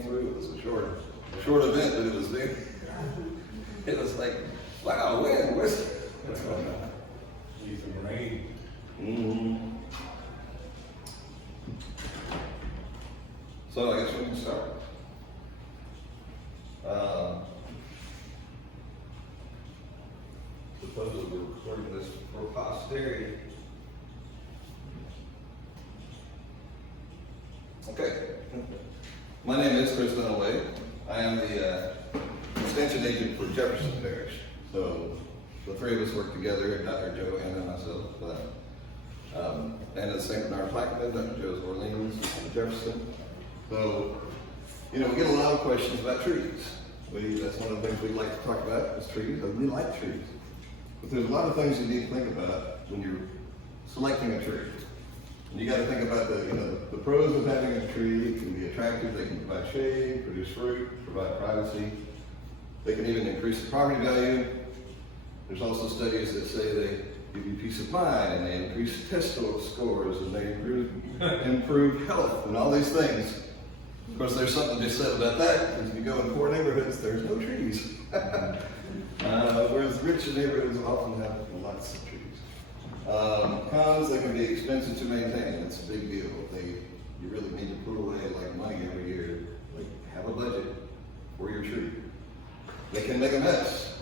came through. It was a short event, but it was there. It was like, wow, where's what's going on? Need some rain. Mm-hmm. So I guess we can start. Supposedly we're recording this for posterity. Okay. My name is Chris Dunaway. I am the extension agent for Jefferson Parish. So the three of us work together, Dr. Joe, Anna, and myself. And at St. Bernard Plaquemine, Dr. Joe's Orleans, and Jefferson. So, we get a lot of questions about trees. That's one of the things we like to talk about is trees, and we like trees. But there's a lot of things you need to think about when you're selecting a tree. And you got to think about the pros of having a tree. It can be attractive, they can provide shade, produce fruit, provide privacy. They can even increase the property value. There's also studies that say they give you peace of mind, and they increase test scores, and they improve health, and all these things. Of course, there's something to be said about that, because if you go in poor neighborhoods, there's no trees. Whereas rich neighborhoods often have lots of trees. Cons, they can be expensive to maintain. That's a big deal. You really need to put away like money every year. Like, have a budget for your tree. They can make a mess.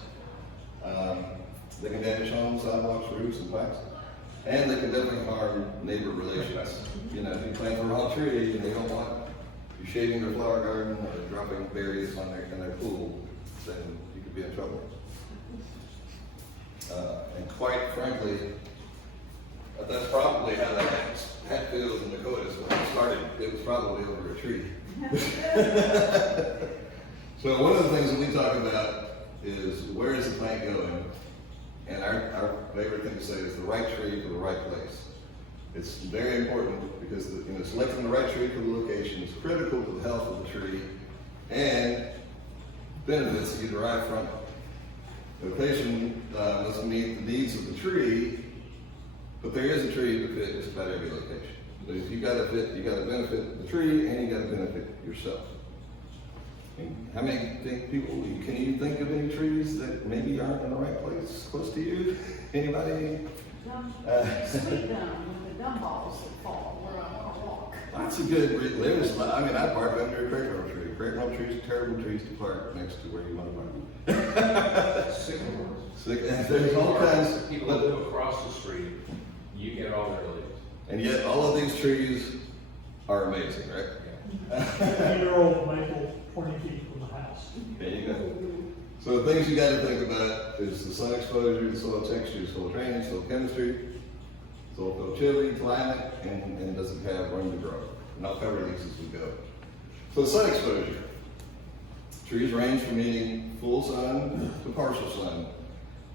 They can damage homes, sidewalks, roofs, and pipes. And they can definitely harm neighbor relations. If you plant the wrong tree and they don't want you shaving their flower garden or dropping berries in their pool, then you could be in trouble. And quite frankly, that's probably how the Hatfields and Dakotas when it started. It was probably over a tree. So one of the things that we talk about is where is the plant going? And our favorite thing to say is the right tree for the right place. It's very important because selecting the right tree for the location is critical to the health of the tree and benefits that you derive from it. The location must meet the needs of the tree, but there is a tree to fit just about every location. So if you got to benefit the tree and you got to benefit yourself. How many people, can you think of any trees that maybe aren't in the right place close to you? Anybody? Sweet gum, with the gum balls that fall where I walk. That's a good, I park under a crepe tree. Crepe trees are terrible trees to park next to where you want to park. Sycamores. There's all kinds. People that live across the street, you get all their leaves. And yet all of these trees are amazing, right? 10-year-old maple 20 feet from the house. There you go. So the things you got to think about is the sun exposure, the soil texture, soil drainage, soil chemistry, soil fertility, climate, and does it have room to grow? And I'll cover these as we go. So sun exposure. Trees range from needing full sun to partial sun.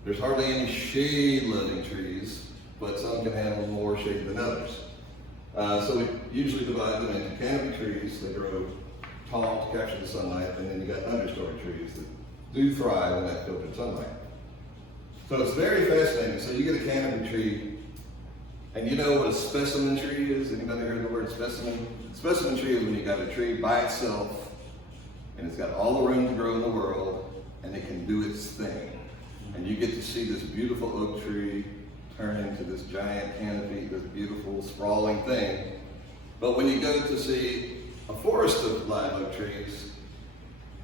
There's hardly any shade-loving trees, but some can handle more shade than others. So we usually divide them into canopy trees. They grow tall to capture the sunlight, and then you got understory trees that do thrive in that filtered sunlight. So it's very fascinating. So you get a canopy tree, and you know what a specimen tree is? Anybody heard the word specimen? Specimen tree is when you got a tree by itself, and it's got all the room to grow in the world, and it can do its thing. And you get to see this beautiful oak tree turn into this giant canopy, this beautiful sprawling thing. But when you go to see a forest of live oak trees,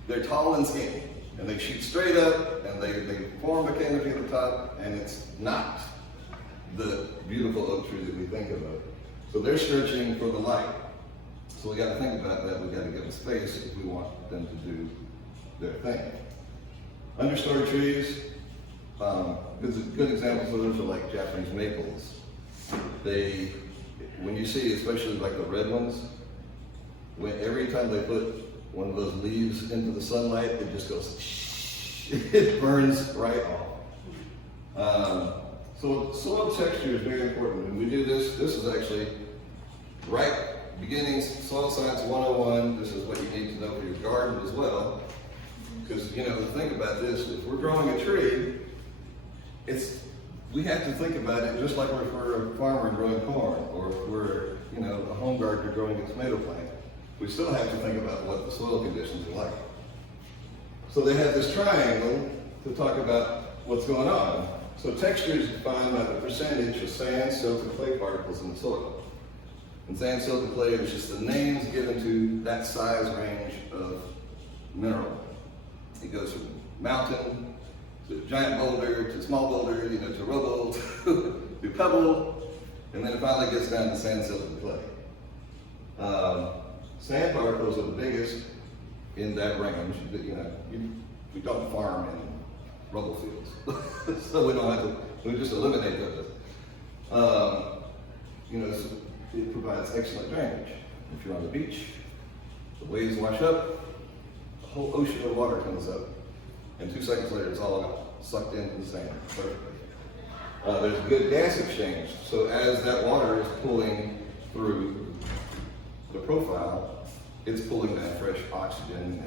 they're tall and skinny, and they shoot straight up, and they form a canopy at the top, and it's not the beautiful oak tree that we think of. So they're searching for the light. So we got to think about that. We got to give them space if we want them to do their thing. Understory trees, good examples of those are like Japanese maples. When you see, especially like the red ones, every time they put one of those leaves into the sunlight, it just goes, it burns right off. So soil texture is very important. When we do this is actually right beginning soil science 101. This is what you need to know for your garden as well. Because, think about this, if we're growing a tree, we have to think about it just like we're a farmer growing corn, or if we're, a home gardener growing a tomato plant. we still have to think about what the soil conditions are like. So they have this triangle to talk about what's going on. So texture is defined by the percentage of sand, silt, and clay particles in the soil. And sand, silt, and clay is just the names given to that size range of mineral. It goes from mountain to giant boulder to small boulder, to rubble to pebble, and then it finally gets down to sand, silt, and clay. Sand particles are the biggest in that range. We don't farm in rubble fields, so we don't have to. We just eliminate those. So it provides excellent drainage. If you're on the beach, the waves wash up, a whole ocean of water comes up, and 2 seconds later it's all sucked into the sand perfectly. There's good gas exchange, so as that water is pulling through the profile, it's pulling that fresh oxygen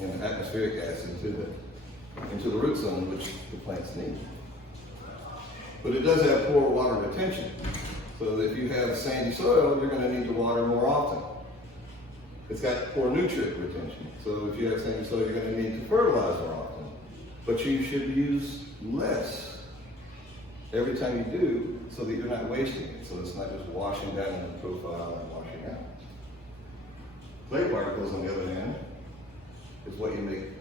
and atmospheric gas into the root zone, which the plants need. But it does have poor water retention. So if you have sandy soil, you're going to need to water more often. It's got poor nutrient retention. So if you have sandy soil, you're going to need to fertilize more often. But you should use less every time you do, so that you're not wasting it. So it's not just washing down in the profile and washing out. Clay particles, on the other hand, is what you make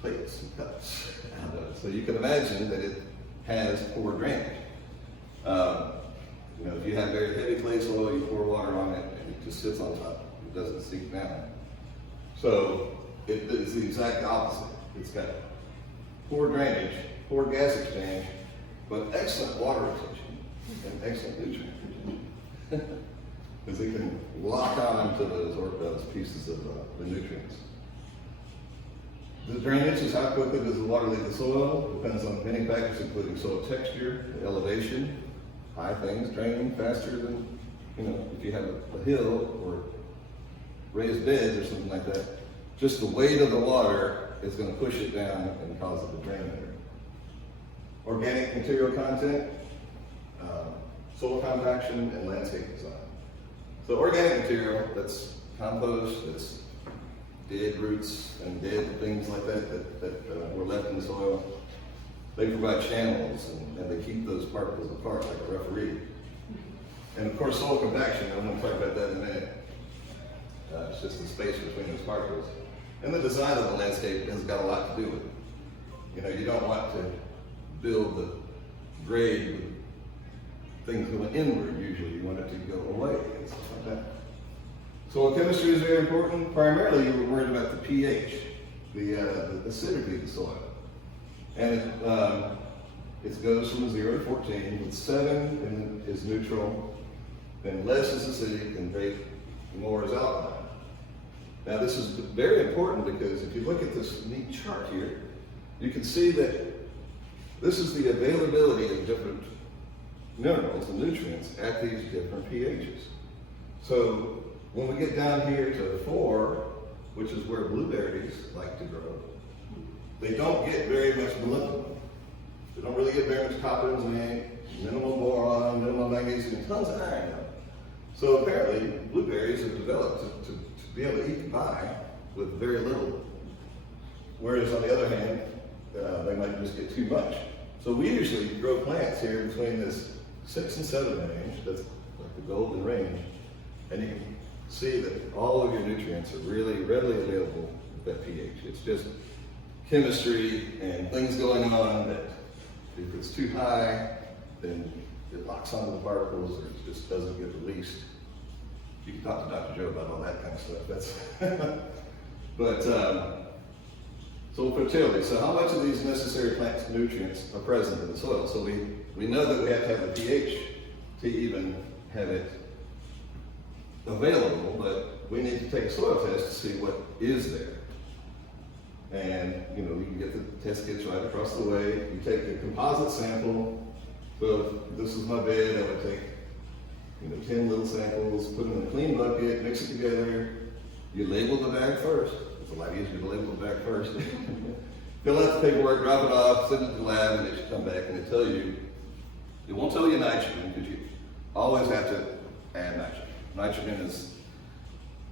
plates and cups out of. So you can imagine that it has poor drainage. If you have very heavy clay soil, you pour water on it and it just sits on top. It doesn't sink down. So it's the exact opposite. It's got poor drainage, poor gas exchange, but excellent water retention and excellent nutrient retention. Because it can lock on to those pieces of the nutrients. The drainage is how quickly does the water leave the soil. Depends on many factors, including soil texture, elevation. High things drain faster than, if you have a hill or raised beds or something like that. Just the weight of the water is going to push it down and cause it to drain better. Organic material content, soil compaction, and landscape design. So organic material, that's compost, that's dead roots and dead things like that were left in the soil. They provide channels and they keep those particles apart like a referee. And of course, soil compaction, I'm going to talk about that in a minute. It's just the space between those particles. And the design of the landscape has got a lot to do with it. You don't want to build the grade with things going inward usually. You want it to go away and stuff like that. Soil chemistry is very important. Primarily, you were worried about the pH, the acidity of the soil. And it goes from 0 to 14, with 7 is neutral, then less is acidic, and more is alkaline. Now this is very important because if you look at this neat chart here, you can see that this is the availability of different minerals and nutrients at these different pHs. So when we get down here to 4, which is where blueberries like to grow, they don't get very much molybdenum. They don't really get very much copper and zinc, minimal boron, minimal magnesium, tons of iron though. So apparently, blueberries have developed to be able to eat and buy with very little. Whereas on the other hand, they might just get too much. So we usually grow plants here between this 6 and 7 range, that's like the golden range, and you can see that all of your nutrients are really readily available at that pH. It's just chemistry and things going on that if it's too high, then it locks onto the particles or it just doesn't get released. You can talk to Dr. Joe about all that kind of stuff. But soil fertility. So how much of these necessary plant nutrients are present in the soil? So we know that we have to have the pH to even have it available, but we need to take a soil test to see what is there. And you can get the test kits right across the way. You take a composite sample. So if this is my bed, I would take 10 little samples, put them in a clean bucket, mix it together. You label the bag first. It's a lot easier to label the bag first. Fill out the paperwork, drop it off, send it to the lab, and they should come back and they tell you. It won't tell you nitrogen because you always have to add nitrogen. Nitrogen is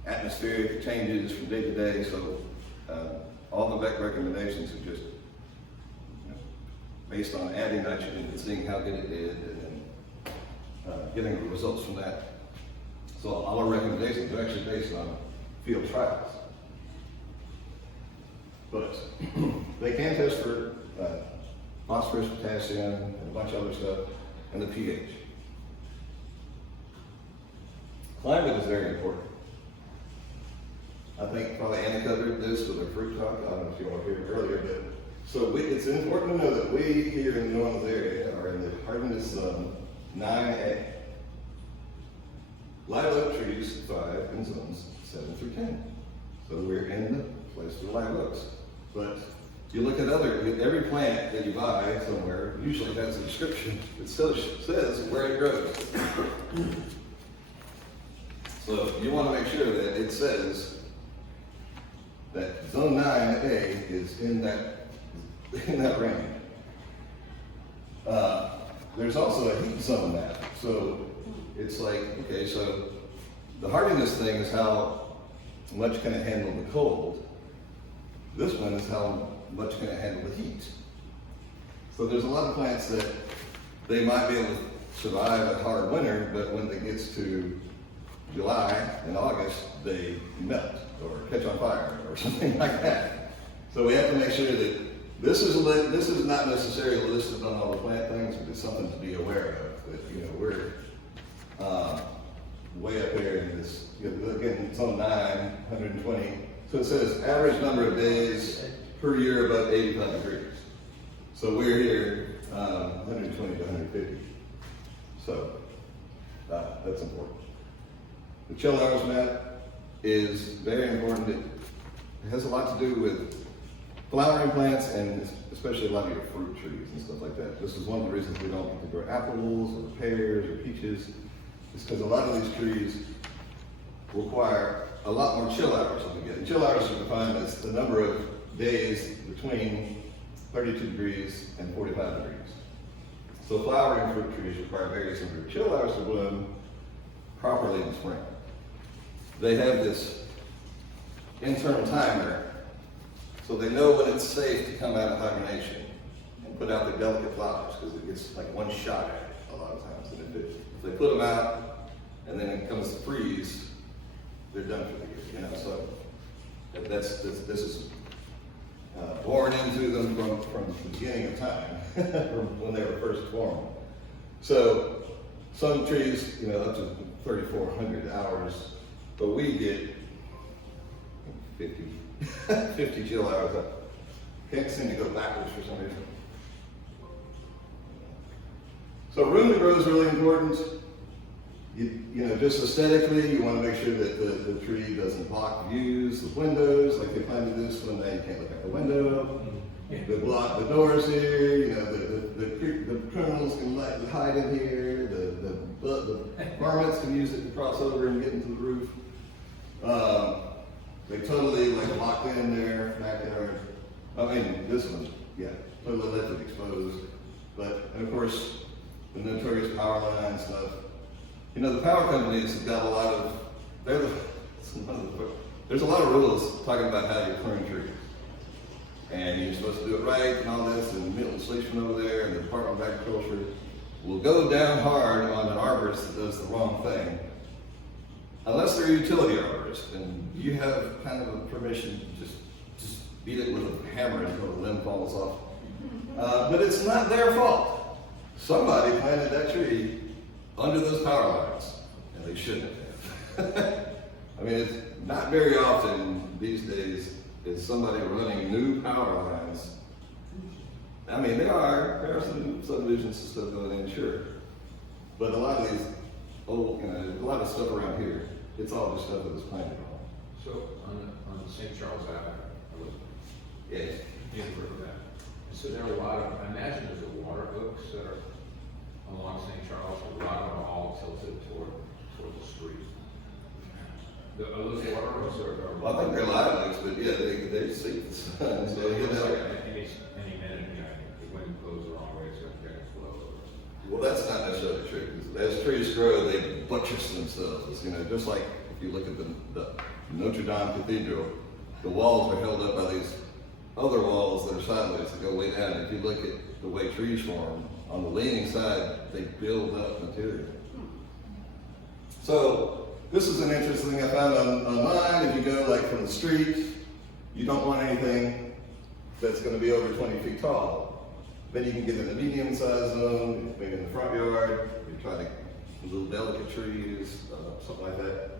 atmospheric changes from day to day, so, all the recommendations are just, based on adding nitrogen and seeing how good it did, and then, getting the results from that. So all our recommendations are actually based on field trials. But they can test for phosphorus, potassium, and a bunch of other stuff, and the pH. Climate is very important. I think probably Anna covered this with her fruit talk. I don't know if you want to hear it earlier, but so it's important to know that we here in the New Orleans area are in the hardiness zone 9A. Live oak trees thrive in zones 7 through 10. So we're in the place for live oaks. But you look at every plant that you buy somewhere usually has a description that says where it grows. So you want to make sure that it says that zone 9A is in that range. There's also a heat zone map. So it's like, okay, so the hardiness thing is how much can it handle the cold. This one is how much can it handle the heat. So there's a lot of plants that they might be able to survive a hard winter, but when it gets to July and August, they melt or catch on fire or something like that. So we have to make sure that this is not necessarily listed on all the plant things, but it's something to be aware of. That we're way up here in this. Again, it's on 120. So it says average number of days per year above 85 degrees. So we're here 120 to 150. So that's important. The chill hours map is very important. It has a lot to do with flowering plants and especially a lot of your fruit trees and stuff like that. This is one of the reasons we don't get to grow apples or pears or peaches. It's because a lot of these trees require a lot more chill hours than we get. And chill hours are defined as the number of days between 32 degrees and 45 degrees. So flowering fruit trees require various number of chill hours to bloom properly in spring. They have this internal timer, so they know when it's safe to come out of hibernation and put out the delicate flowers, because it gets like one shot at it a lot of times. And if they put them out and then it comes to freeze, they're done for the year. So this is born into them from the beginning of time, from when they were first formed. So some trees, up to 3,400 hours, but we get 50 chill hours. Can't seem to go backwards for some reason. So room to grow is really important. Just aesthetically, you want to make sure that the tree doesn't block views, the windows, like they planted this one, now you can't look out the window. They block the doors here, the criminals can hide in here, the varmints can use it to cross over and get into the roof. They totally locked in their backyard. I mean, this one, totally left it exposed. But, and of course, the notorious power line stuff. The power companies have got a lot of, there's a lot of rules talking about how you prune trees. And you're supposed to do it right and all this, and Milton Sleishman over there and the Department of Agriculture will go down hard on an arborist that does the wrong thing. Unless they're a utility arborist, and you have kind of a permission to just beat it with a hammer until the limb falls off. But it's not their fault. Somebody planted that tree under those power lines, and they shouldn't have. I mean, it's not very often these days is somebody running new power lines. I mean, there are some subdivisions and stuff going in, sure. But a lot of these old, a lot of stuff around here, it's all just stuff that was planted on. So on St. Charles Avenue, Yes. near the river bed. So there are a lot of, I imagine there's a water oaks that are along St. Charles, a lot of them are all tilted toward the street. Are those water oaks or? Well, I think they're live oaks, but yeah, they see the sun. So, Any minute, the wind blows the wrong way, so it's going to flow. Well, that's not necessarily true. As trees grow, they buttress themselves. Just like if you look at the Notre Dame Cathedral, the walls are held up by these other walls that are sideways that go way down. If you look at the way trees form, on the leaning side, they build up material. So this is an interesting thing I found online. If you go like from the street, you don't want anything that's going to be over 20 feet tall. Then you can get in the medium sized zone, maybe in the front yard. You're trying to little delicate trees, something like that,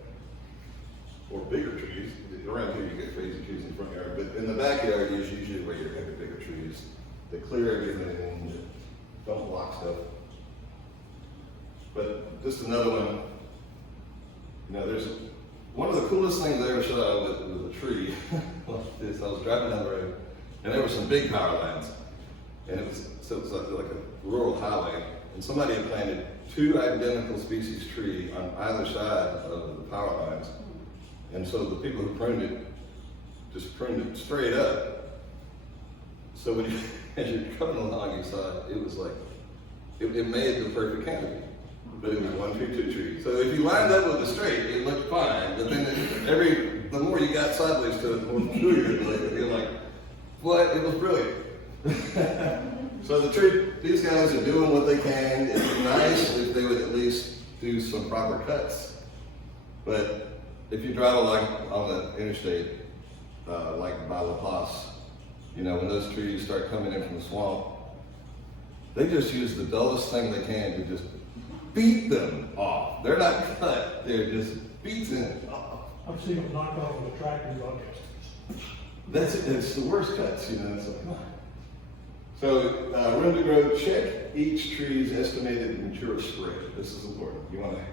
or bigger trees. Around here you get crazy trees in the front yard, but in the backyard is usually where you have the bigger trees that clear everything, that don't block stuff. But just another one. You know, there's one of the coolest things I ever saw was a tree. I was driving down the road, and there were some big power lines, and it was like a rural highway, and somebody had planted 2 identical species tree on either side of the power lines, and so the people who pruned it just pruned it straight up. So when as you're coming along, you saw it was like it made the perfect canopy. But it was 1 tree, 2 trees. So if you lined up with the straight, it looked fine. But then the more you got sideways to it, the more clear it looked. You're like, what? It was brilliant. So these guys are doing what they can. It'd be nice if they would at least do some proper cuts. But if you drive along on the interstate, like by La Place, you know, when those trees start coming in from the swamp, they just use the dullest thing they can to just beat them off. They're not cut, they're just beaten off. I've seen them knocked off with a tractor bucket. That's it, it's the worst cuts, you know. It's like, so, room to grow, check each tree's estimated mature spread. This is important. You want to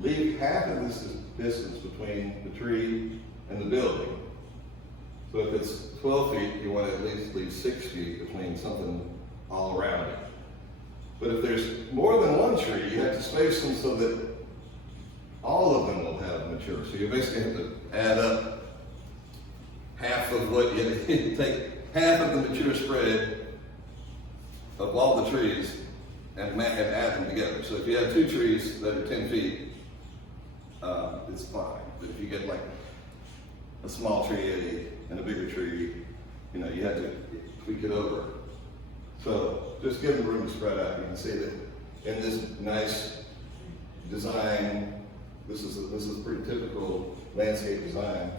leave half of this distance between the tree and the building. So if it's 12 feet, you want to at least leave 6 feet between something all around it. But if there's more than 1 tree, you have to space them so that all of them will have mature. So you basically have to add up half of what you take half of the mature spread of all the trees and add them together. So if you have 2 trees that are 10 feet, it's fine. But if you get like a small tree and a bigger tree, you know, you have to tweak it over. So just give them room to spread out. You can see that in this nice design, this is pretty typical landscape design.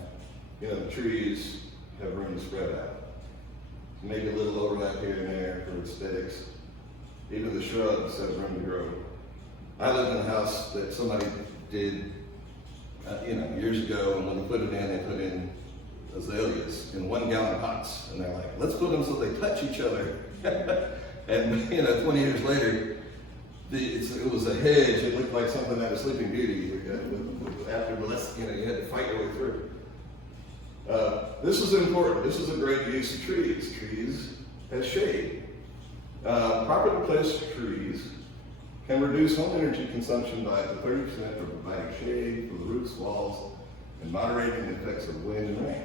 You know, the trees have room to spread out. Maybe a little overlap here and there for aesthetics. Even the shrubs have room to grow. I lived in a house that somebody did, years ago, and when they put it in, they put in azaleas in 1-gallon pots, and they're like, let's put them so they touch each other. And 20 years later, it was a hedge. It looked like something out of Sleeping Beauty. After you had to fight your way through. This is important. This is a great use of trees. Trees as shade. Properly placed trees can reduce home energy consumption by up to 30% for providing shade for the roofs, walls, and moderating the effects of wind and rain.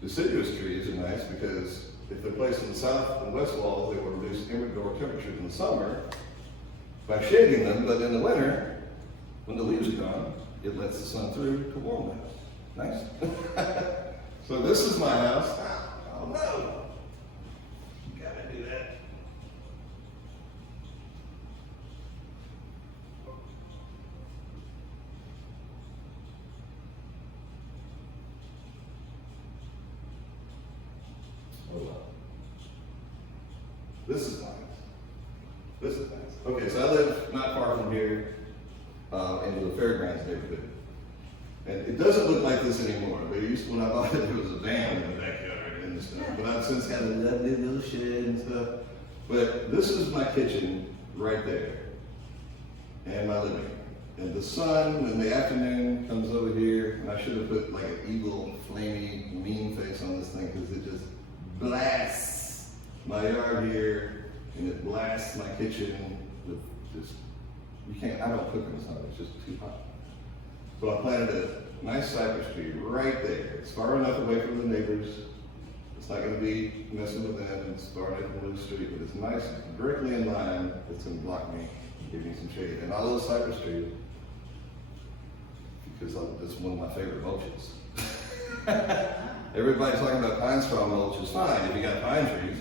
Deciduous trees are nice because if they're placed in the south and west walls, they will reduce indoor temperatures in the summer by shading them, but in the winter, when the leaves are gone, it lets the sun through to warm them. Nice. So this is my house. Oh no! You gotta do that. Oh well. This is nice. This is nice. Okay, so I live not far from here in the Fairgrounds neighborhood. And it doesn't look like this anymore. But it used to, when I bought it, there was a dam in the backyard and stuff. But I've since had a lovely little shed and stuff. But this is my kitchen right there. And my living room. And the sun in the afternoon comes over here, and I should have put like an evil, flamey, mean face on this thing because it just blasts my yard here, and it blasts my kitchen with just, I don't cook in the sun, it's just too hot. So I planted a nice cypress tree right there. It's far enough away from the neighbors. It's not gonna be messing with them. It's far enough from the street, but it's nice, directly in line. It's gonna block me, give me some shade. And all those cypress trees, if you because it's one of my favorite mulches. Everybody's talking about pine straw mulch is fine if you got pine trees.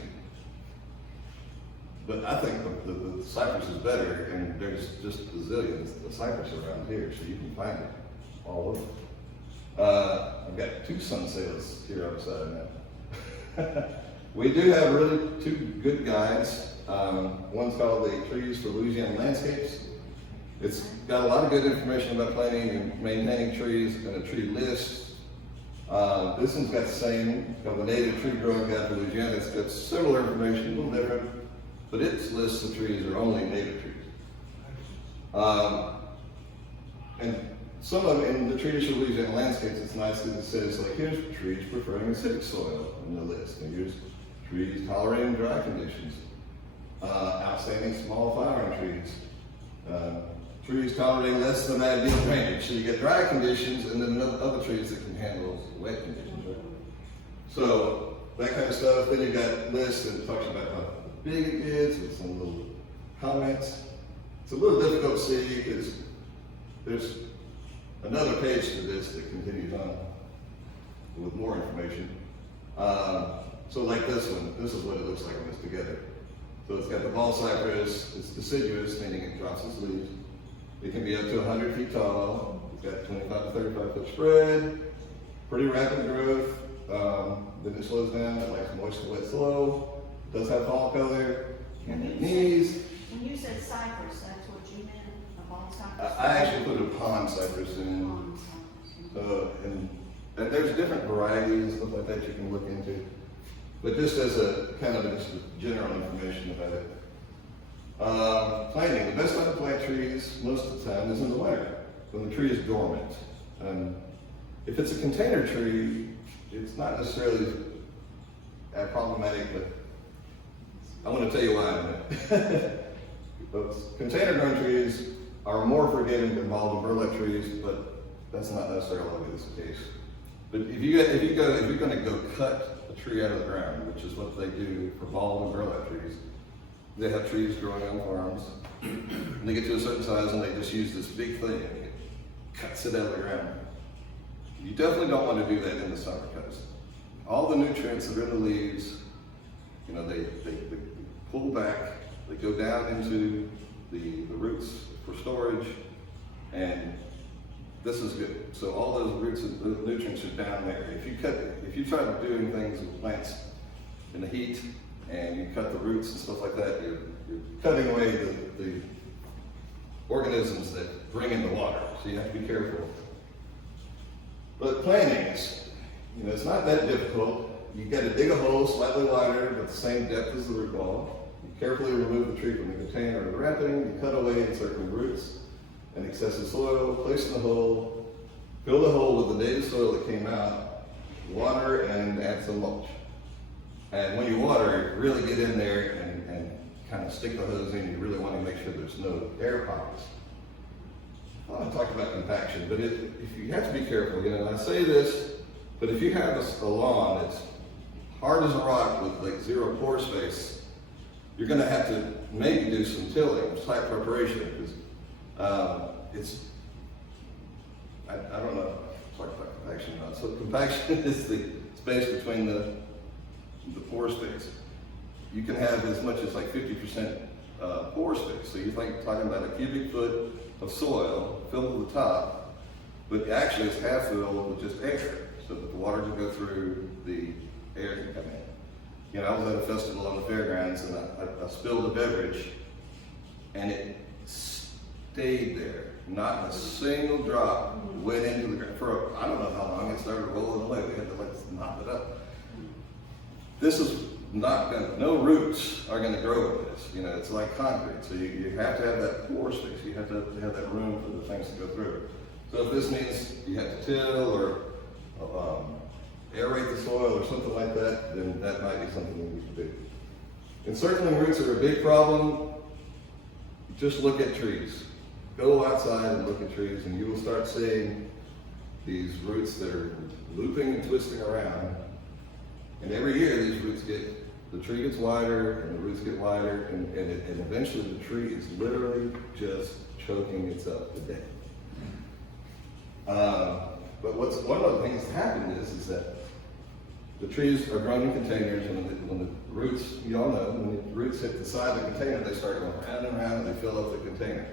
But I think the cypress is better, and there's just bazillions of cypress around here, so you can find it all over. I've got 2 sunsails here on the side now. We do have really 2 good guides. One's called the Trees for Louisiana Landscapes. It's got a lot of good information about planting and maintaining trees and a tree list. This one's got the same, called the Native Tree Growing Guide for Louisiana. It's got similar information, a little different, but it lists the trees that are only native trees. And some of them, in the Trees for Louisiana Landscapes, it's nice because it says, like, here's trees preferring acidic soil in the list, and here's trees tolerating dry conditions, outstanding small flowering trees, trees tolerating less than ideal drainage. So you get dry conditions, and then other trees that can handle wet conditions, right? So that kind of stuff. Then you got lists that talks about how big it is with some little comments. It's a little difficult to see because there's another page to this that continues on with more information. So like this one, this is what it looks like when it's together. So it's got the ball cypress, it's deciduous, meaning it drops its leaves. It can be up to 100 feet tall. It's got 25 to 35 foot spread, pretty rapid growth. Then it slows down, it likes moist to wet soil. It does have fall color, and knees. When you said cypress, that's what you meant, a ball cypress? I actually put a pond cypress in. Pond cypress. And there's different varieties and stuff like that you can look into. But just as a kind of just general information about it. Planting, the best time to plant trees most of the time is in the winter, when the tree is dormant. If it's a container tree, it's not necessarily problematic, but I want to tell you why in a minute. But container grown trees are more forgiving than bald and burlap trees, but that's not necessarily always the case. But if you're going to go cut a tree out of the ground, which is what they do for bald and burlap trees, they have trees growing on farms, and they get to a certain size and they just use this big thing and it cuts it out of the ground. You definitely don't want to do that in the summer because all the nutrients that are in the leaves, they pull back, they go down into the roots for storage, and this is good. So all those roots and the nutrients are down there. If you try doing things with plants in the heat, and you cut the roots and stuff like that, you're cutting away the organisms that bring in the water, so you have to be careful. But planting is, it's not that difficult. You got to dig a hole slightly wider, but the same depth as the root ball. You carefully remove the tree from the container or the wrapping, you cut away encircling roots and excessive soil, place in the hole, fill the hole with the native soil that came out, water, and add some mulch. And when you water, really get in there and kind of stick the hose in. You really want to make sure there's no air pockets. I want to talk about compaction, but if you have to be careful, I say this, but if you have a lawn that's hard as a rock with like zero pore space, you're going to have to maybe do some tilling, site preparation, because I don't know, talk about compaction or not. So compaction is the space between the pore space. You can have as much as like 50% pore space. So you're talking about a cubic foot of soil filled to the top, but actually it's half filled with just air, so that the water can go through, the air can come in. I was at a festival on the fairgrounds and I spilled a beverage and it stayed there. Not a single drop went into the ground. I don't know how long it started rolling away. We had to mop it up. This is not no roots are gonna grow with this. It's like concrete. So you have to have that pore space. You have to have that room for the things to go through. So if this means you have to till or aerate the soil or something like that, then that might be something we need to do. Encircling roots are a big problem. Just look at trees. Go outside and look at trees and you will start seeing these roots that are looping and twisting around. And every year the tree gets wider and the roots get wider and eventually the tree is literally just choking itself to death. But one of the things that happened is that the trees are grown in containers, and when the roots, you all know, when the roots hit the side of the container, they start going round and round, and they fill up the container.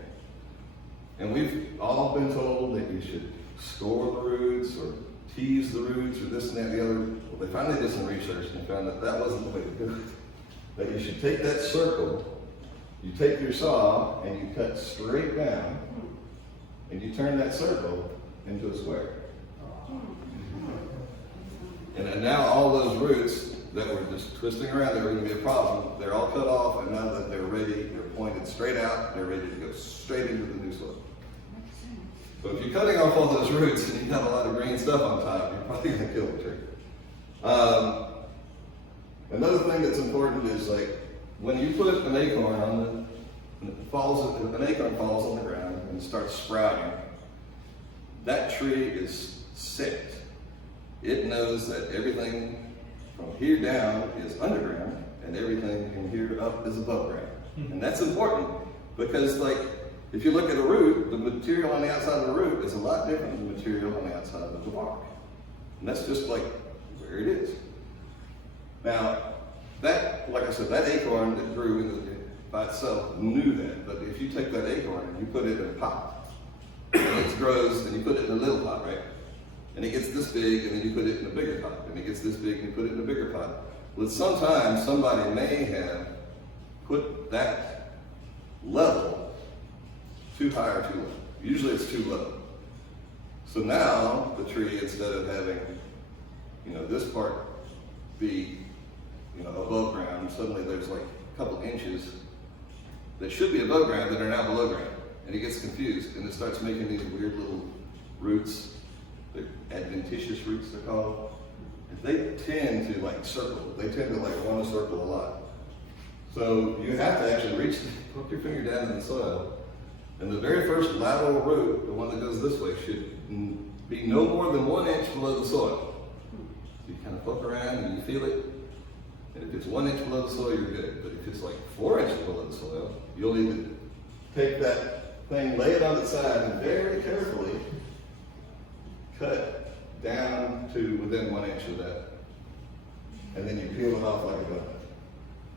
And we've all been told that you should score the roots, or tease the roots, or this and that and the other. Well, they finally did some research and found that that wasn't the way to do it. That you should take that circle, you take your saw, and you cut straight down, and you turn that circle into a square. And now all those roots that were just twisting around, that were going to be a problem, they're all cut off, and now that they're ready, they're pointed straight out, they're ready to go straight into the new soil. So if you're cutting off all those roots and you've got a lot of green stuff on top, you're probably going to kill the tree. Another thing that's important is, like, when you put an acorn on an acorn falls on the ground and starts sprouting, that tree is set. It knows that everything from here down is underground and everything from here up is above ground. And that's important because, like, if you look at a root, the material on the outside of the root is a lot different than the material on the outside of the bark. And that's just like where it is. Now, that, like I said, that acorn that grew by itself knew that. But if you take that acorn and you put it in a pot, and it grows, and you put it in a little pot, right? And it gets this big, and then you put it in a bigger pot, and it gets this big, and you put it in a bigger pot. Well, sometimes somebody may have put that level too high or too low. Usually it's too low. So now the tree, instead of having, this part be, above ground, suddenly there's like a couple inches that should be above ground that are now below ground. And it gets confused, and it starts making these weird little roots. They're adventitious roots, they're called. They tend to like circle. They tend to like want to circle a lot. So you have to actually put your finger down in the soil, and the very first lateral root, the one that goes this way, should be no more than 1 inch below the soil. So you kind of poke around and you feel it, and if it's 1 inch below the soil, you're good. But if it's like 4 inches below the soil, you'll need to take that thing, lay it on its side, and very carefully cut down to within 1 inch of that. And then you peel it off like a bun.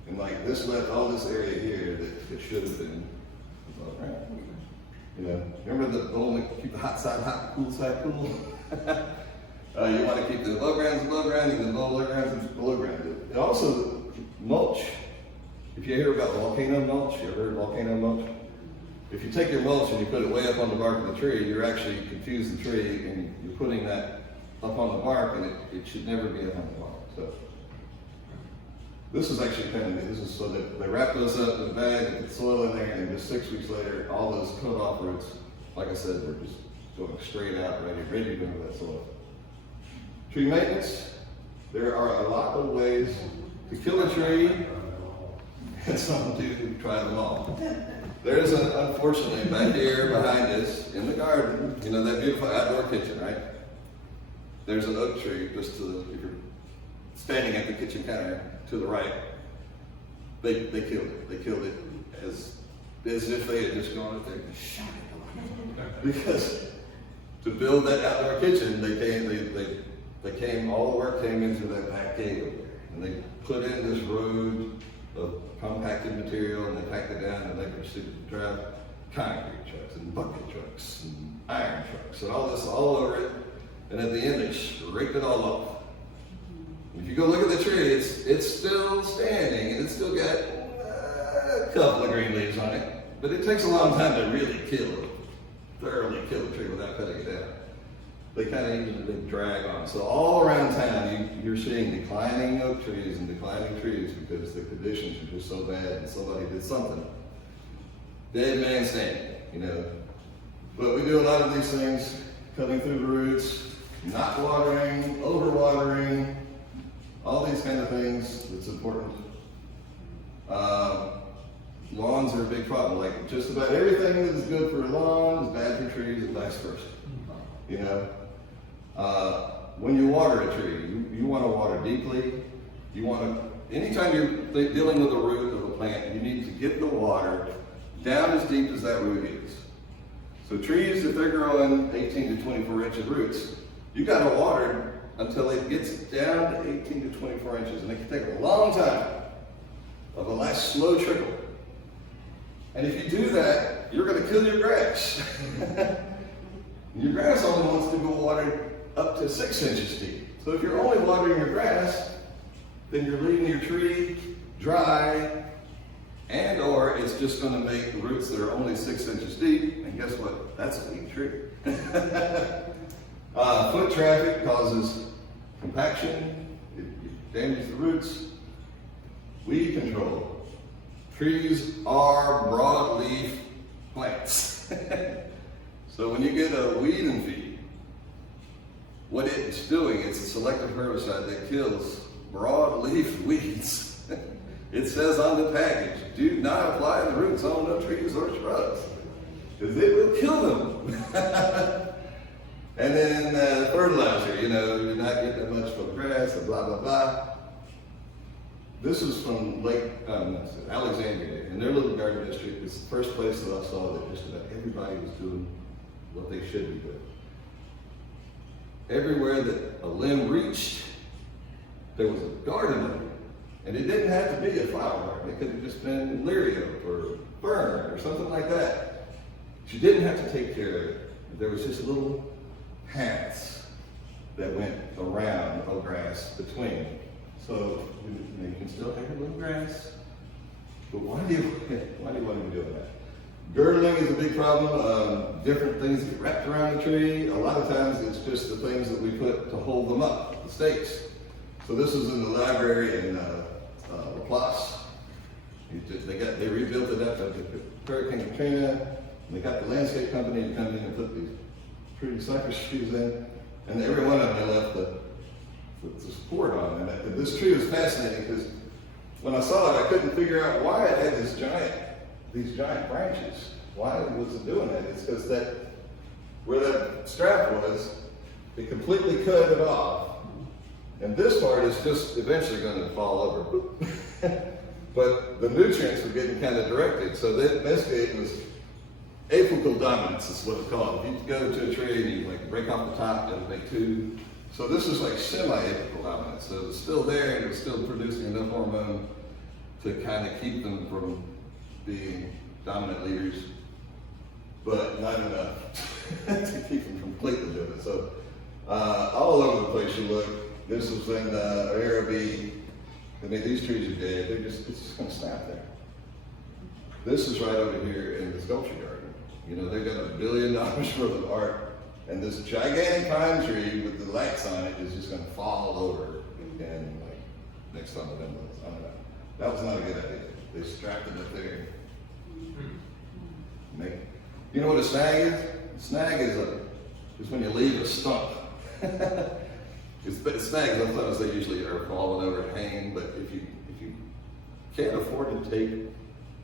And like this left all this area here that should have been above ground. Remember the whole keep the hot side hot, cool side cool? You want to keep the above grounds above ground and the below grounds below ground. And also mulch. If you hear about volcano mulch, you ever heard of volcano mulch? If you take your mulch and you put it way up on the bark of the tree, you're actually confusing the tree, and you're putting that up on the bark, and it should never be up on the bark. So this is actually kind of neat. This is so that they wrap those up in a bag and put soil in there, and just 6 weeks later, all those cut off roots, like I said, they're just going straight out, ready to go into that soil. Tree maintenance. There are a lot of ways to kill a tree, and some do try them all. There's unfortunately back here behind us in the garden, that beautiful outdoor kitchen, right? There's an oak tree just if you're standing at the kitchen counter to the right. They killed it. They killed it as if they had just gone up there and shot it. Because to build that outdoor kitchen, they came, all the work came into that back cave over there. And they put in this road of compacted material, and they packed it down, and they proceeded to drive concrete trucks and bucket trucks and iron trucks and all this all over it. And at the end, they scraped it all off. If you go look at the tree, it's still standing, and it's still got a couple of green leaves on it. But it takes a long time to really thoroughly kill the tree without cutting it down. They kind of usually drag on. So all around town, you're seeing declining oak trees and declining trees because the conditions are just so bad, and somebody did something. Dead man standing, But we do a lot of these things, cutting through the roots, not watering, overwatering, all these kind of things. It's important. Lawns are a big problem. Like just about everything that is good for a lawn is bad for trees, and vice versa. When you water a tree, you want to water deeply. Anytime you're dealing with the root of a plant, you need to get the water down as deep as that root is. So trees, if they're growing 18 to 24 inch of roots, you gotta water until it gets down to 18 to 24 inches, and it can take a long time of a nice slow trickle. And if you do that, you're gonna kill your grass. Your grass only wants to go watered up to 6 inches deep. So if you're only watering your grass, then you're leaving your tree dry, and or it's just gonna make the roots that are only 6 inches deep, and guess what? That's a weak tree. Foot traffic causes compaction, it damages the roots. Weed control. Trees are broadleaf plants. So when you get a weeding feed, what it's doing, it's a selective herbicide that kills broadleaf weeds. It says on the package, do not apply the roots on no trees or shrubs, because it will kill them. And then fertilizer, you know, you're not getting that much for the grass, and blah, blah, blah. This is from Lake Alexandria, and their little garden district is the first place that I saw that just about everybody was doing what they should be doing. Everywhere that a limb reached, there was a garden of it. And it didn't have to be a flower. It could have just been lirio or fern or something like that. But you didn't have to take care of it. There was just little paths that went around the grass between. So you can still have a little grass, but why do you want to be doing that? Girdling is a big problem. Different things get wrapped around the tree. A lot of times it's just the things that we put to hold them up, the stakes. So this is in the library in Laplace. They rebuilt it after Hurricane Katrina. And they got the landscape company to come in and put these pretty cypress trees in, and every one of them left the support on. And this tree was fascinating because when I saw it, I couldn't figure out why it had these giant branches. Why was it doing that? It's because where that strap was, it completely cut it off. And this part is just eventually going to fall over. But the nutrients were getting kind of directed. So in this case, it was apical dominance is what it's called. If you go to a tree and you like break off the top, it'll make two. So this is like semi-apical dominance. So it was still there and it was still producing enough hormone to kind of keep them from being dominant leaders, but not enough to keep them completely doing it. So all over the place you look. This was in Araby. I mean, these trees are dead. It's just going to snap there. This is right over here in the sculpture garden. You know, they've got $1 billion worth of art, and this gigantic pine tree with the lights on it is just going to fall over and like next time the wind blows. I don't know. That was not a good idea. They strapped it up there. You know what a snag is? A snag is when you leave a stump. Snags, sometimes they usually are falling over and hanging, but if you can't afford to take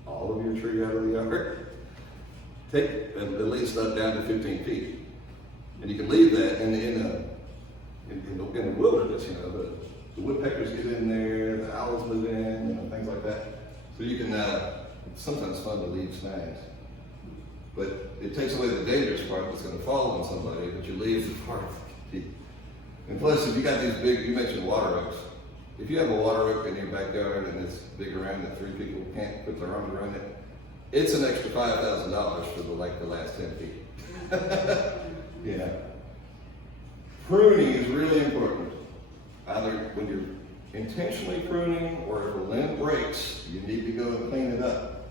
all of your tree out of the yard, take at least up down to 15 feet. And you can leave that in the wilderness, you know, the woodpeckers get in there, the owls move in, you know, things like that. So you can, it's sometimes fun to leave snags. But it takes away the dangerous part that's going to fall on somebody, but you leave the part that can keep. And plus, if you got these big, you mentioned water oaks. If you have a water oak in your backyard and it's big around that 3 people can't put their arms around it, it's an extra $5,000 for the last 10 feet. Yeah. Pruning is really important. Either when you're intentionally pruning or if a limb breaks, you need to go and clean it up.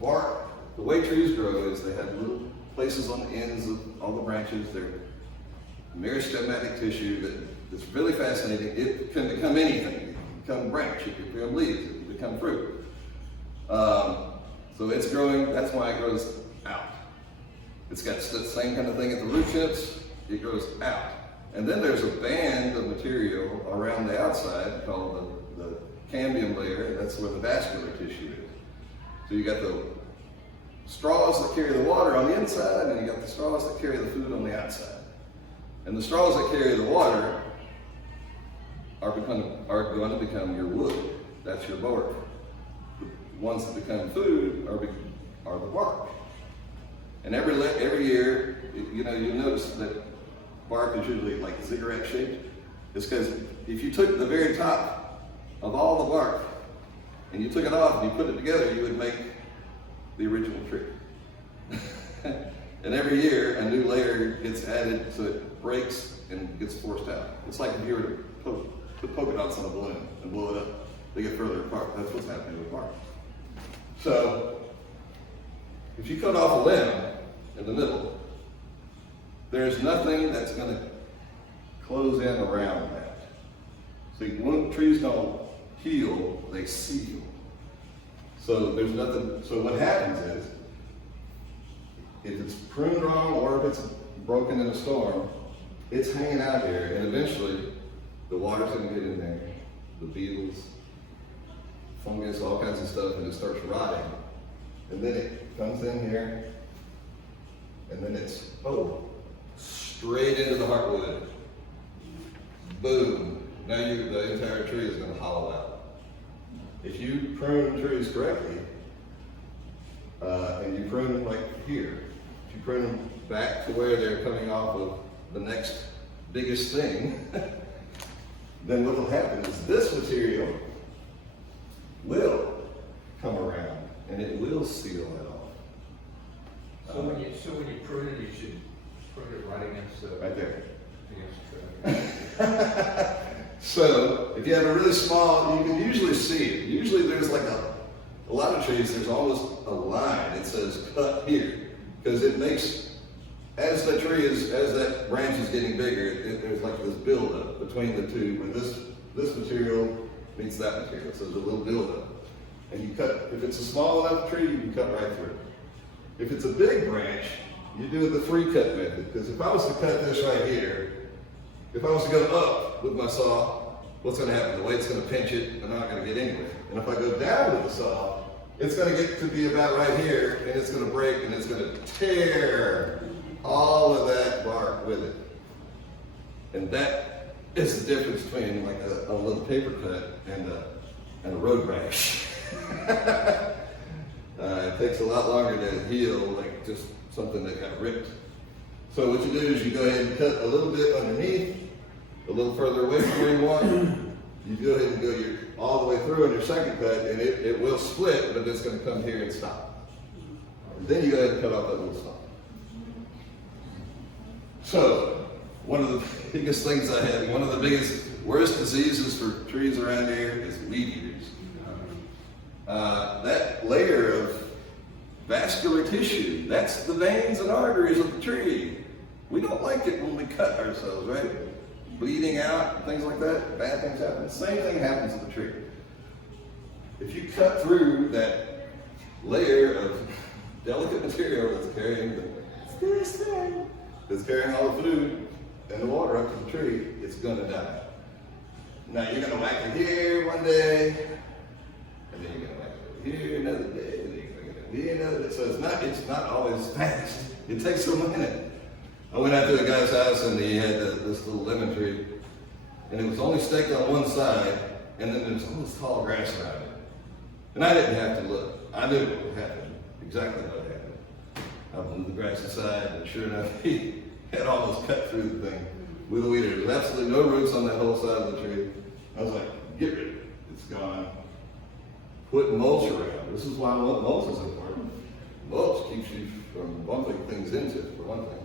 Bark, the way trees grow is they have little places on the ends of all the branches. They're meristematic tissue that's really fascinating. It can become anything. It can become branch, it can become leaves, it can become fruit. So it's growing, that's why it grows out. It's got the same kind of thing at the root tips, it grows out. And then there's a band of material around the outside called the cambium layer. That's where the vascular tissue is. So you got the straws that carry the water on the inside, and you got the straws that carry the food on the outside. And the straws that carry the water are going to become your wood. That's your bark. The ones that become food are the bark. And every year, you know, you'll notice that bark is usually like cigarette shaped. It's because if you took the very top of all the bark and you took it off and you put it together, you would make the original tree. And every year, a new layer gets added so it breaks and gets forced out. It's like if you were to put polka dots on a balloon and blow it up, they get further apart. That's what's happening with bark. So, if you cut off a limb in the middle, there's nothing that's going to close in around that. See, when trees don't heal, they seal. So there's nothing, so what happens is, if it's pruned wrong or if it's broken in a storm, it's hanging out here, and eventually the water's going to get in there, the beetles, fungus, all kinds of stuff, and it starts rotting. And then it comes in here, and then it's, straight into the heartwood. Boom. Now the entire tree is going to hollow out. If you prune trees correctly, and you prune them like here, if you prune them back to where they're coming off of the next biggest thing, then what will happen is this material will come around and it will seal it off. So when you prune it, you should prune it right against the Right there. against the tree. So if you have a really small, you can usually see it. Usually there's like a lot of trees, there's almost a line that says cut here. Because it makes, as that branch is getting bigger, there's like this buildup between the two, where this material meets that material. So there's a little buildup. And you cut, if it's a small enough tree, you can cut right through. If it's a big branch, you do the free cut method. Because if I was to cut this right here, if I was to go up with my saw, what's going to happen? The weight's going to pinch it, and I'm not going to get anywhere. And if I go down with the saw, it's going to get to be about right here, and it's going to break, and it's going to tear all of that bark with it. And that is the difference between like a little paper cut and a road rash. It takes a lot longer to heal, like just something that got ripped. So what you do is you go ahead and cut a little bit underneath, a little further away from where you want. You go ahead and go all the way through on your second cut, and it will split, but it's going to come here and stop. And then you go ahead and cut off that little stump. So, one of the biggest things I have, one of the biggest, worst diseases for trees around here is weed eaters. That layer of vascular tissue, that's the veins and arteries of the tree. We don't like it when we cut ourselves, right? Bleeding out, things like that, bad things happen. The same thing happens to the tree. If you cut through that layer of delicate material that's carrying that's carrying all the food and the water up to the tree, it's gonna die. Now you're gonna whack it here one day, and then you're gonna whack it here another day, and then you're gonna whack it here another day. So it's not always fast. It takes a minute. I went out to a guy's house and he had this little lemon tree, and it was only staked on one side, and then there's all this tall grass around it. And I didn't have to look. I knew what would happen, exactly what happened. I blew the grass aside, and sure enough, he had almost cut through the thing with a weed eater. There was absolutely no roots on that whole side of the tree. I was like, get rid of it. It's gone. Put mulch around. This is why mulch is important. Mulch keeps you from bumping things into it, for one thing.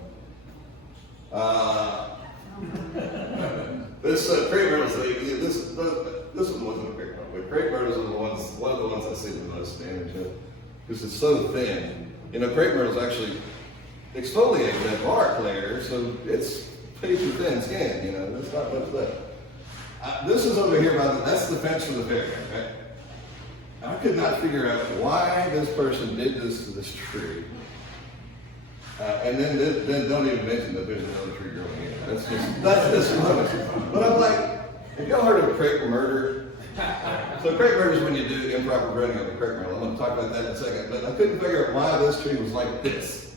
This crepe myrtles, this one wasn't a crepe myrtle, but crepe myrtles are one of the ones I see the most damage of, because it's so thin. You know, crepe myrtles actually exfoliate that bark layer, so it's paper thin skin, you know, there's not much left. This is over here that's the fence for the fairground, right? I could not figure out why this person did this to this tree. And then don't even mention that there's another tree growing here. That's just rubbish. But I'm like, have y'all heard of crepe murder? So crepe murder is when you do improper pruning of a crepe myrtle. I'm going to talk about that in a second. But I couldn't figure out why this tree was like this.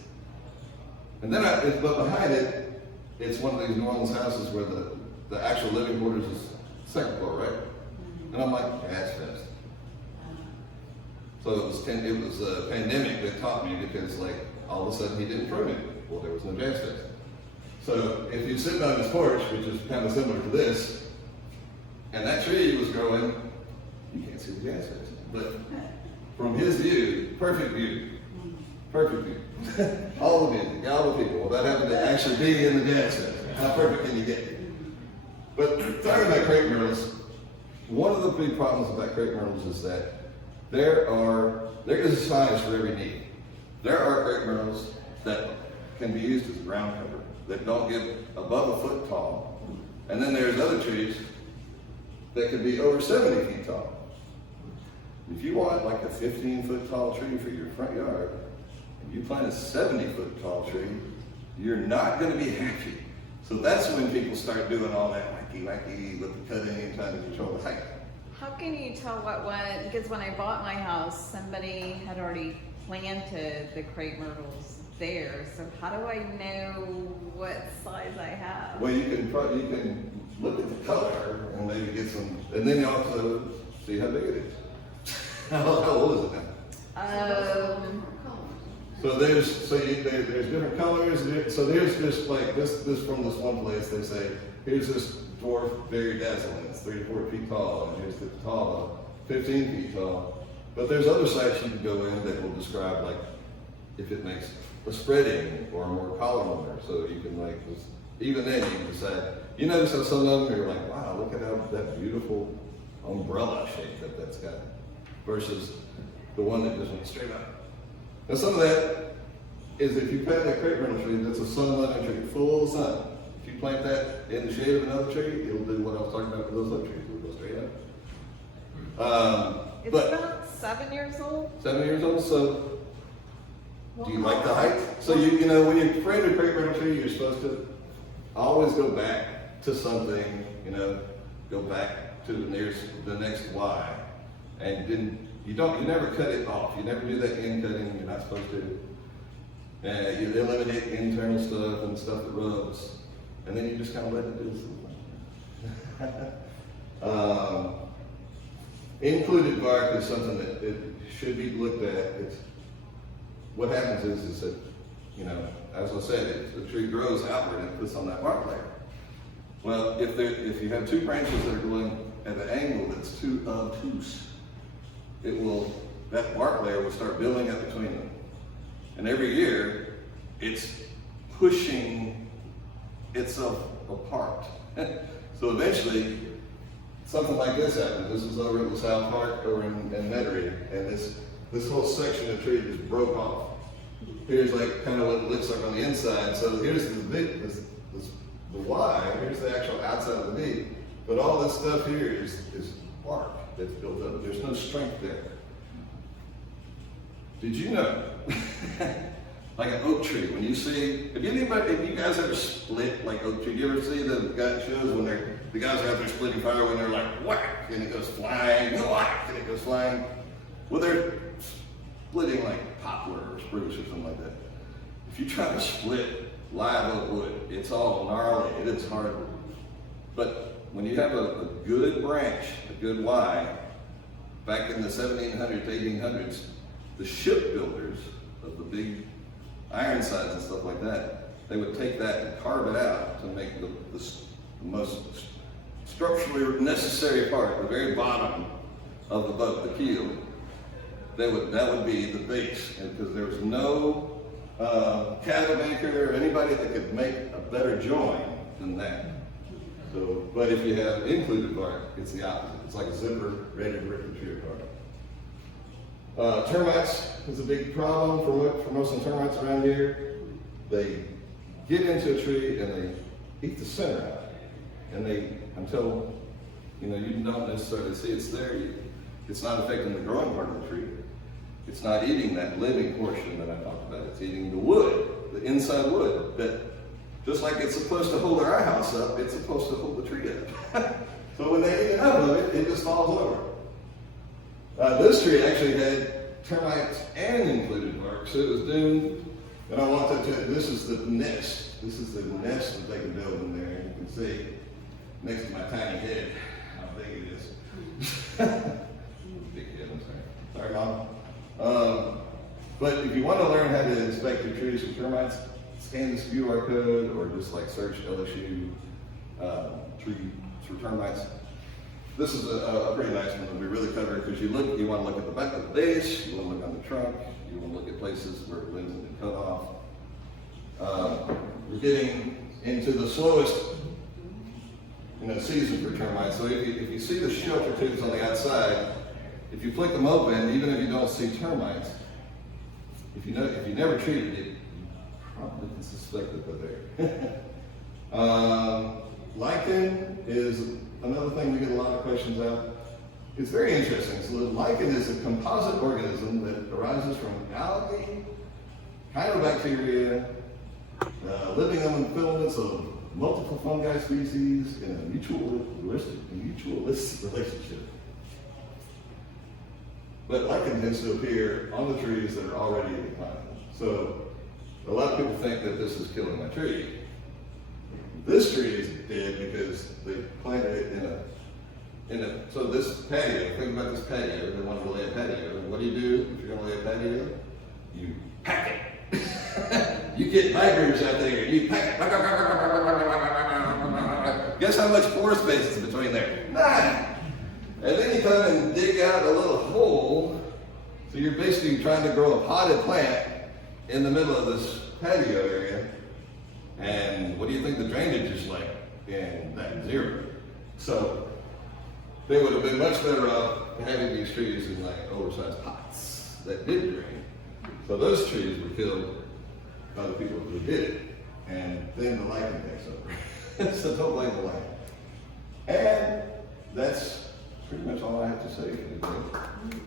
And then, but behind it, it's one of these New Orleans houses where the actual living quarters is second floor, right? And I'm like, that's fest. So it was a pandemic that taught me, because like all of a sudden he didn't prune it. Well, there was no gas station. So if you're sitting on his porch, which is kind of similar to this, and that tree was growing, you can't see the gas station. But from his view, perfect view. Perfect view. All the music, all the people. Well, that happened to actually be in the gas station. How perfect can you get? But talking about crepe myrtles, one of the big problems about crepe myrtles is that there is a size for every need. There are crepe myrtles that can be used as a ground cover that don't get above a foot tall. And then there's other trees that could be over 70 feet tall. If you want like a 15-foot tall tree for your front yard, and you plant a 70-foot tall tree, you're not going to be happy. So that's when people start doing all that wacky with the cutting and trying to control the height. How can you tell what one, because when I bought my house, somebody had already planted the crepe myrtles there, so how do I know what size I have? Well, you can look at the color and maybe get some, and then you also see how big it is. How old is it now? So there's different colors. So there's just like this from this one place. They say here's this dwarf berry dazzling. It's 3 to 4 feet tall, and here's the tall 15 feet tall. But there's other sites you can go in that will describe like if it makes a spreading or a more columnar. So you can like this, even then you can decide. You notice how some of them you're like, wow, look at how that beautiful umbrella shape that's got, versus the one that just went straight up. Now some of that is if you plant that crepe myrtle tree, that's a sun-loving tree, full sun. If you plant that in the shade of another tree, it'll do what I was talking about with those other trees, it'll go straight up. It's But about 7 years old. 7 years old, so do you like the height? So you know, when you plant a crepe myrtle tree, you're supposed to always go back to something, you know, go back to the next Y. And then you never cut it off. You never do that end cutting, you're not supposed to. You eliminate internal stuff and stuff that rubs. And then you just kind of let it do something. Included bark is something that it should be looked at. What happens is that, you know, as I said, the tree grows outward and it puts on that bark layer. Well, if you have two branches that are going at an angle that's too obtuse, that bark layer will start building up between them. And every year, it's pushing itself apart. So eventually, something like this happened. This was over at the South Park over in Metairie, and this whole section of tree just broke off. Here's like kind of what it looks like on the inside. So here's the Y, here's the actual outside of the V. But all this stuff here is bark that's built up. There's no strength there. Did you know, like an oak tree, when you see, if you guys ever split like oak tree, you ever see the guy shows when the guys are out there splitting fire when they're like whack and it goes flying, whack and it goes flying? Well, they're splitting like poplar or spruce or something like that. If you try to split live oak wood, it's all gnarly, it is hard. But when you have a good branch, a good Y, back in the 1700s, 1800s, the shipbuilders of the big Ironsides and stuff like that, they would take that and carve it out to make the most structurally necessary part, the very bottom of the boat, the keel. That would be the base, because there was no cabin anchor or anybody that could make a better join than that. So, but if you have included bark, it's the opposite. It's like a zipper ready to rip the tree apart. Termites is a big problem for most of the termites around here. They get into a tree and they eat the center out. And until you don't necessarily see it's there, it's not affecting the growing part of the tree. It's not eating that living portion that I talked about. It's eating the wood, the inside wood, that just like it's supposed to hold our house up, it's supposed to hold the tree up. So when they eat enough of it, it just falls over. This tree actually had termites and included bark, so it was doomed. And I want to tell you, this is the nest. This is the nest that they can build in there. You can see next to my tiny head how big it is. Big head, I'm sorry. Sorry, Mom. But if you want to learn how to inspect your trees for termites, scan this QR code or just like search LSU trees for termites. This is a pretty nice one that we really cover because you want to look at the back of the base, you want to look on the trunk, you want to look at places where limbs have been cut off. We're getting into the slowest season for termites. So if you see the shelter tubes on the outside, if you flick them open, even if you don't see termites, if you never treated it, you probably can suspect that they're there. Lichen is another thing we get a lot of questions about. It's very interesting. So the lichen is a composite organism that arises from algae, cyanobacteria, living on the filaments of multiple fungi species in a mutualistic relationship. But lichen tends to appear on the trees that are already in decline. So a lot of people think that this is killing my tree. This tree is dead because they planted it so this patio, think about this patio, they want to lay a patio. And what do you do if you're going to lay a patio? You pack it. You get vibrators out there, you pack it. Guess how much floor space is between there? None. And then you come and dig out a little hole. So you're basically trying to grow a potted plant in the middle of this patio area. And what do you think the drainage is like? And that zero. So they would have been much better off having these trees in like oversized pots that did drain. So those trees were killed by the people who did it. And then the lichen takes over. So don't blame the lichen. And that's pretty much all I have to say for today.